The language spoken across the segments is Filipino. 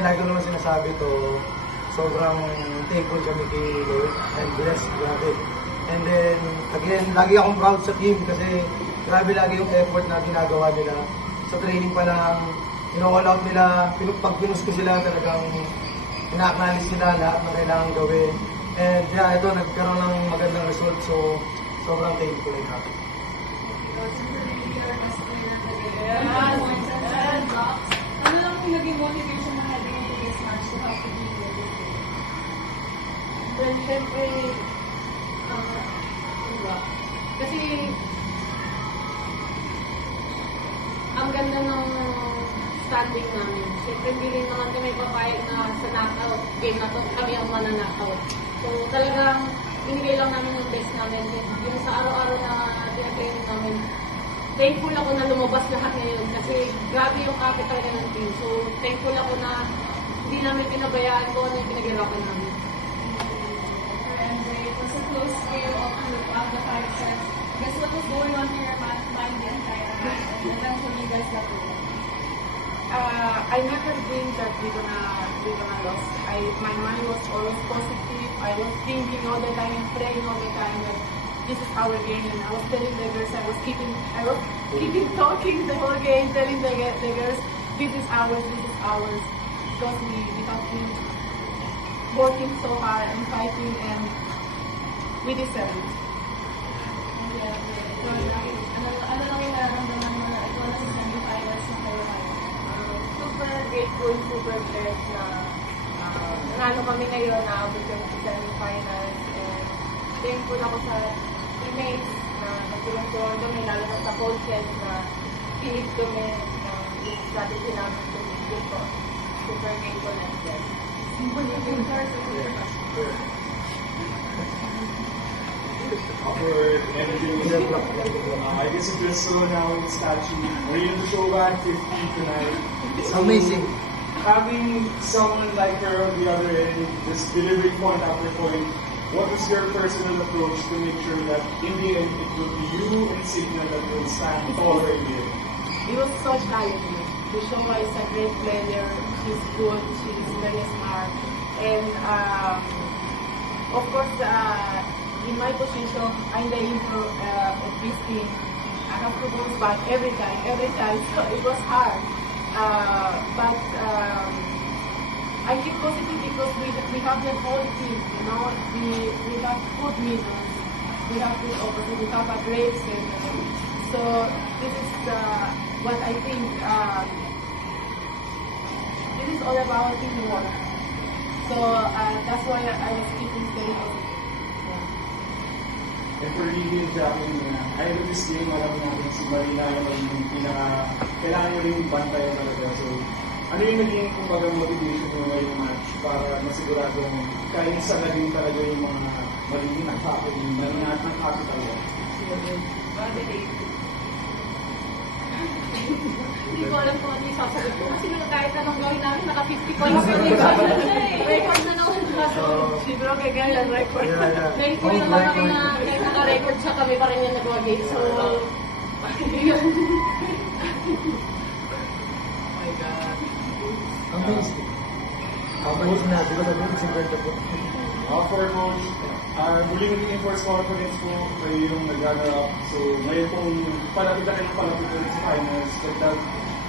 again, lagi ko naman sinasabi to, sobrang thankful kami kay Lord and blessed, grabe. And then, again, lagi akong proud sa team kasi grabe lagi yung effort na ginagawa nila. Sa training pa lang, all out nila, pag pinus ko sila talagang ina-acknowledge nila lahat na kailangan gawin. And yeah, ito, nagkaroon ng magandang result, so sobrang thankful and happy. Ano lang yung naging motivation mo heading into this match to have to be here? Well, syempre, diba? Kasi, ang ganda ng standing namin. Syempre, hindi rin naman kami papayag na sa knockout game na to, kami ang mananakaw. So, talagang, binigay lang namin yung best namin. Yung sa araw-araw na tinatraining namin, thankful ako na lumabas lahat ngayon kasi grabe yung kapit talaga ng team. So, thankful ako na hindi namin pinabayaan ko ano yung pinaghirapan namin. And it was a close game of the 5 sets. Guess what was going on in your mind the entire match? And eventually you guys got it. I never think that we're gonna lose. My mind was always positive. I was thinking all the time and praying all the time that this is our game. And I was telling the girls, I was keeping talking the whole game, telling the girls, this is ours. Because we have been working so hard and fighting, and we deserve it. Ano lang yung nararamdaman mo na ito na sa semi-finals ng kayo? Super grateful, super blessed na nanalo kami ngayon, naabot kami sa semi-finals. And thankful ako sa teammates na nagtulong-tulong kami, lalo na sa coaches na pilit kami na yung strategy namin to dito. Super grateful and blessed. For everything, I guess it was so now in statue. We're in the show back 15 tonight. It's amazing. Having someone like her on the other end, just delivering point after point, what was your personal approach to make sure that in the end it would be you and Signa that will stand taller in the end? He was so talented. Bishoma is a great player. She's good. She's very smart. And of course, in my position, I'm the intro of this team. I have to go back every time. So it was hard. But I keep positive because we have the whole team. We have good leaders. We have good opposite. We have a great center. So this is what I think. This is all about teamwork. So that's why I was keeping very positive. And for Lily and Jacqueline, ahead of this game, alam natin si Marina yung kailangan nyo rin bantayan talaga. So, ano yung naging kumbaga motivation nyo ngayong match para masigurado kaya sa naging talaga yung mga magiging nakapit, lahat ng kapit talaga? Hindi ko alam kung ano yung sasagot ko. Kasi kahit anong gawin namin, naka-50 points na rin. Record na naman. Si Bro Kegan yung record. Thankful naman ako na kahit naka-record siya, kami pa rin yung nag-wagate. So, yun. Oh my God. Amazing. Amazing na. Di ba sabihin si Berta po? For Coach, muling naging first confidence po kayo yung nag-runner-up. So, ngayon pong palapit na kayong palapit ulit sa finals. But that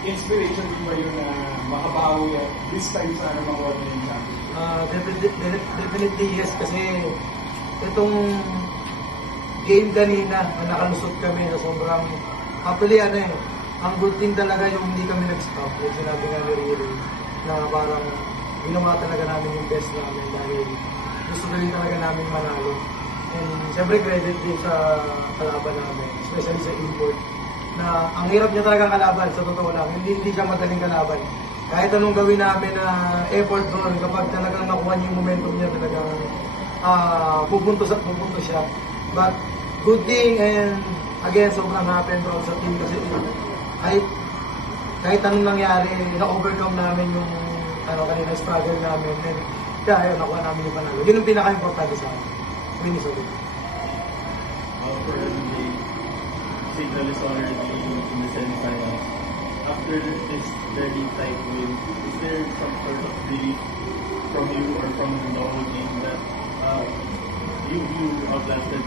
inspiration din ba yun na makabawi at this time sana makuha na yung championship? Definitely yes, kasi itong game kanina na nakalusot kami na sobrang actually ang good thing talaga yung hindi kami nag-stop. Yung sinabi nga ni Riri na parang ginawa talaga namin yung best namin dahil gusto na rin talaga namin manalo. And siyempre credit din sa kalaban namin, especially sa import, na ang hirap niya talaga kalaban, sa totoo lang. Hindi siya madaling kalaban. Kahit anong gawin namin na effort doon, kapag talagang nakuha niya yung momentum niya, talagang pupunto siya. But good thing, and again, sobrang happy and proud sa team kasi kahit anong nangyari, na-overcome namin yung kanina struggle namin. And kaya ayun, nakuha namin yung panalo. Yun ang pinaka-importante sa amin. Minnesota. For the signal is already in the semi-final. after this very tight win, is there some sort of relief from you or from the whole team that you outlasted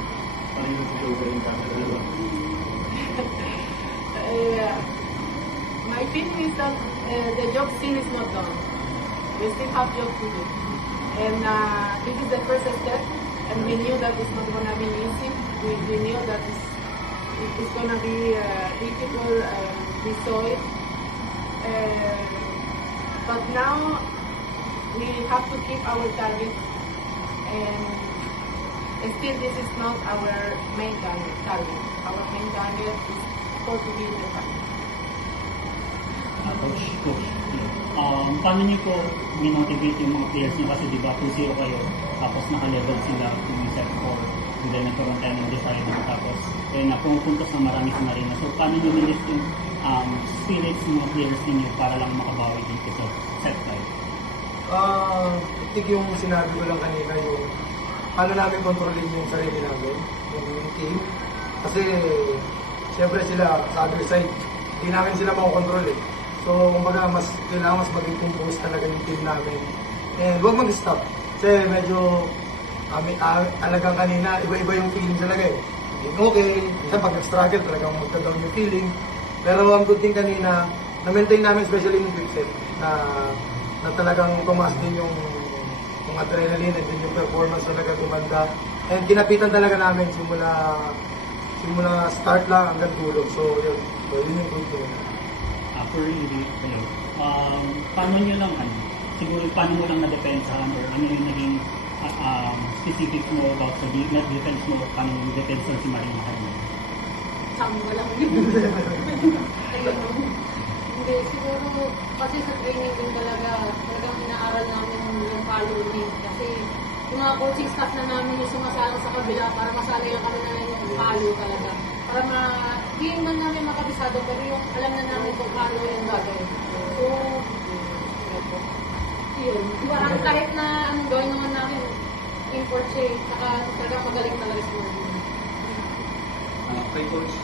Marino to show in Canada? My feeling is that the job still is not done. We still have job to do. And this is the first step, and we knew that it's not going to be easy. We knew that it's going to be difficult we saw it. But now we have to keep our target, and still this is not our main target. Our main target is for to be in the final. Coach, paano niyo po minotivate yung mga players niyo kasi diba 2-0 kayo tapos naka-level sila yung set 4 and then nagkaroon tayo ng decider tapos na pumupuntos na marami sa Marina. So paano niyo nilift yung spirits ng mga players niyo para lang makabawi dito sa set 5? Itig yung sinabi ko lang kanina yung paano namin kontrolin yung sarili namin, yung team. Kasi siyempre sila sa other side, hindi namin sila makokontrol eh. So, kumbaga, kailangan mas maging compose talaga yung team namin. And huwag mag-stop. Kasi medyo, talagang kanina, iba-iba yung feeling talaga eh. Okay, isa pag nag-struggle, talagang magka-down yung feeling. Pero ang good thing kanina, na-maintain namin, especially yung quick set, na talagang tumaas din yung adrenaline and din yung performance talaga gumanda. And kinapitan talaga namin simula start lang hanggang dulo. So, yun yung good thing. For you, paano nyo lang, siguro paano mo lang na-depensahan or ano yung naging specifics mo about sa defense mo, paano yung defense mo si Marina Carmen? Samo lang yun. Hindi, siguro kasi sa training din talagang inaaral namin yung follow team. Kasi yung mga coaching staff na namin yung sumasalo sa kabila para masali lang kami na yung follow talaga. Para hindi man namin makabisado pero yung alam na namin kung paano yung gagawin. So, yun. Parang kahit na anong gawin naman namin, import siya eh. Saka talagang magaling talaga sa mga. Kay Coach,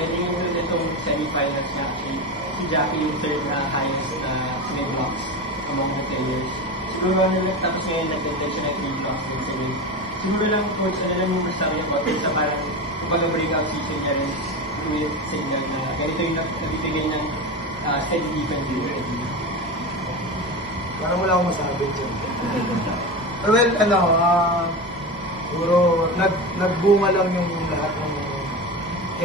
heading into nitong semi-finals niya, actually, si Jackie yung third na highest mid-blocks among the players. Siguro tapos ngayon nag-attend siya ng 3 blocks din sa game. Siguro lang, Coach, ano lang yung masabi about it sa parang kumbaga breakout season niya rin with signal na ganito yung nagbibigay ng steady defense usually. Parang wala akong masabi dyan. Well, siguro nagbunga lang yung lahat ng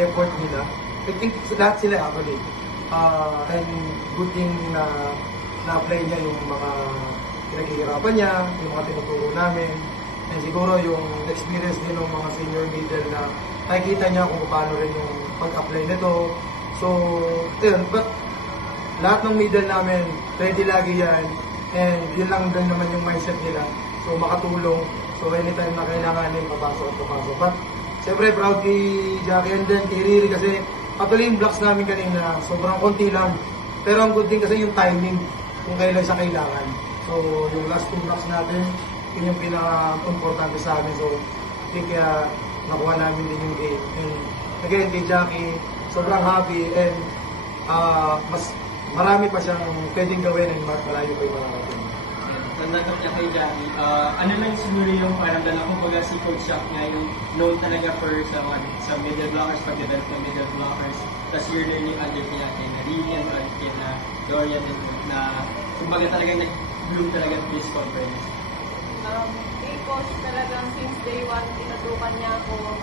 effort nila. I think lahat sila actually. And good thing na na-apply niya yung mga pinaghihirapan niya, yung mga tinuturo namin. And siguro yung experience din ng mga senior middle na nakikita niya kung paano rin yung pag-apply nito. So, yun. But lahat ng middle namin, ready lagi yan. And yun lang din naman yung mindset nila. So, makatulong. So, anytime na kailanganin, papasok. But, siyempre, proud kay Jackie and then kay Riri kasi actually yung blocks namin kanina, sobrang konti lang. Pero ang good thing kasi yung timing, kung kailan siya kailangan. So, yung last 2 blocks natin, yun yung pinaka-importante sa amin. So, I think kaya nakuha namin din yung game. And again, kay Jackie, sobrang happy and mas marami pa siyang pwedeng gawin and malayo pa yung makakasin. Nandang niya kay Jackie, ano lang siguro yung parang dala kumbaga si Coach Shock niya yung known talaga for sa middle blockers, pag-develop ng middle blockers. Tapos you're learning under niya kay Riri and kay Dorian na kumbaga talaga nag-bloom talaga this conference. Kay Coach talagang since day 1, tinatukan niya ako.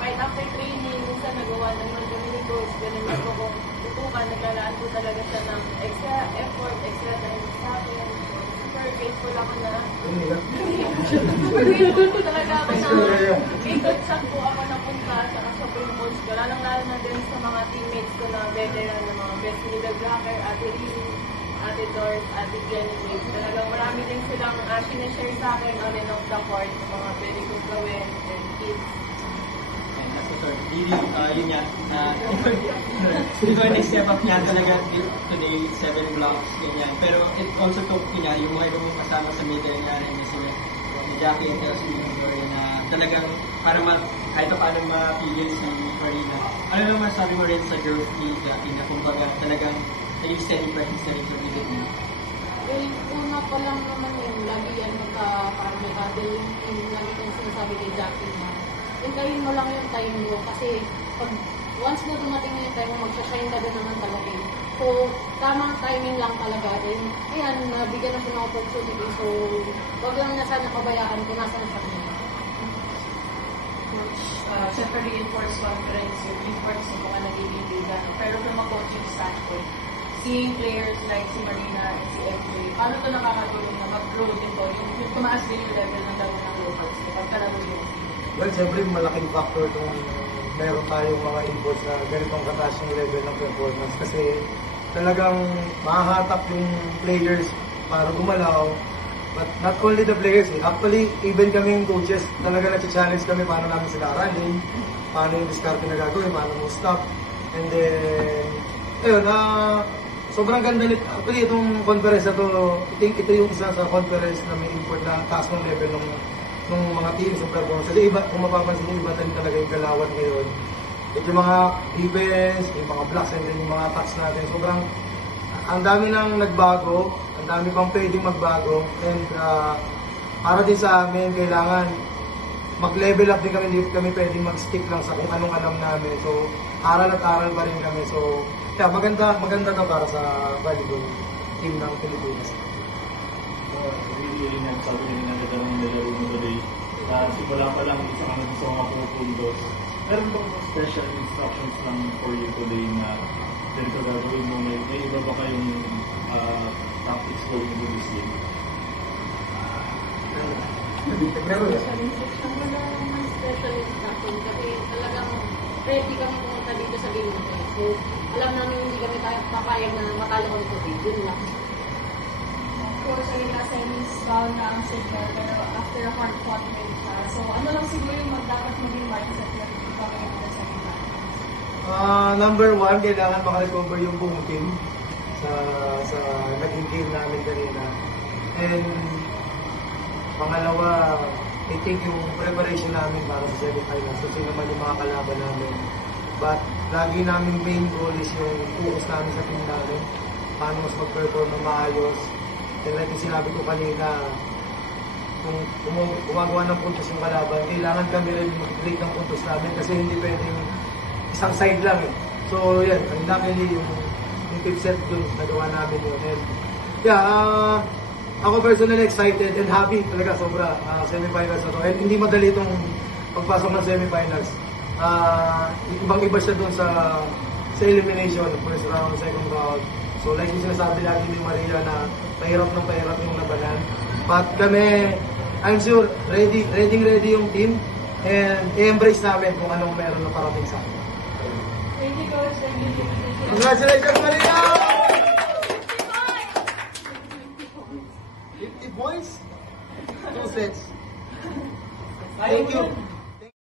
Kahit after training, minsan nagawa naman kami ni Coach, ganun ako kung tutukan, naglalaan ko talaga siya ng extra effort, extra time sa akin. Super grateful ako na. Super grateful ko talaga ako na kay Coach saan po ako napunta, saka sa po yung coach ko. Lalong-lalo na din sa mga teammates ko na veteran, na mga best middle blocker, Ate Riri, Ate Dort, Ate Genesis. Talagang marami din silang sinashare sa akin on and off the court, mga pwede kong gawin and tips. And as a sort, Riri, yun nga, ito yung next step up niya talaga today, 7 blocks, ganyan. Pero it also took niya, yung mga ibang kasama sa middle niya rin, si Jackie and Elsie, na talagang para kahit pa paano mapigil si Marina. Ano naman sabi mo rin sa girl ni Jackie na kumbaga talagang naging steady presence na rin sa bigit mo? Eh, una pa lang naman yung lagi parang may cuddle yung lagi kong sinasabi kay Jackie na hintayin mo lang yung time mo kasi pag once na dumating na yung time mo, magsashine ka din naman talaga. So, tamang timing lang talaga. And, ayan, nabigyan na po ng opportunity. So, wag lang na sana kabayaan kung nasa na sa kanya. Coach, syempre reinforce confidence yung imports ng mga nagiging liga. Pero from a coaching standpoint, seeing players like si Marina and si MJ, paano ito nakakatulong na mag-grow din to? Yung tumaas din yung level ng dalawa ng Leopards kapag kalaro yung team. Well, siyempre malaking factor kung meron tayong mga inputs na ganitong kataas yung level ng performance kasi talagang mahahatak yung players para gumalaw. But not only the players, actually, even kami yung coaches, talaga nag-challenge kami paano namin sila aralin, paano yung discard na gagawin, paano mo stop. And then, ayun, sobrang ganda nito. Actually, itong conference na to, I think ito yung isa sa conference na may import na taas ng level ng mga teams ng performance. Kasi iba, kung mapapansin nyo, iba talaga yung galawan ngayon. At yung mga defense, yung mga blocks, and then yung mga attacks natin, sobrang, ang dami nang nagbago, ang dami pang pwedeng magbago, and para din sa amin, kailangan mag-level up din kami, hindi kami pwedeng mag-stick lang sa kung anong alam namin. So, aral at aral pa rin kami. So, yeah, maganda to para sa volleyball team ng Pilipinas. Really nagsabi rin na ganda ng nilaro mo today. Simula pa lang isa ka gusto mga pupundos. Meron bang special instructions lang for you today na dito gagawin mo? May iba ba kayong tactics going to this game? Meron yan. Special instruction, wala naman special instruction kasi talagang ready kami pumunta dito sa game na to. So, alam namin hindi kami papayag na matalo kami today. Yun lang. Of course, ay nasa Chinese foul na ang signal, pero after a hard-fought win siya. So, ano lang siguro yung dapat maging mindset na ipapagay na sa mga? Number one, kailangan makarecover yung buong team sa naging game namin kanina. And pangalawa, I think yung preparation namin para sa semifinals, kasi naman yung mga kalaban namin. But lagi namin main goal is yung focus namin sa team namin, paano mas mag-perform na maayos. And like yung sinabi ko kanina, kung gumagawa ng puntos yung kalaban, kailangan kami rin mag-break ng puntos namin kasi hindi pwedeng isang side lang eh. So yan, luckily yung tip set dun, nagawa namin yun. And yeah, ako personally excited and happy talaga sobra semifinals na to. And hindi madali itong pagpasok ng semifinals. Ibang-iba siya dun sa elimination, first round, second round. So like yung sinasabi lagi ni Maria na pahirap yung labanan. But kami, I'm sure, ready yung team and i-embrace namin kung anong meron na parating sa akin. Thank you, Coach. Thank you. Congratulations, Maria!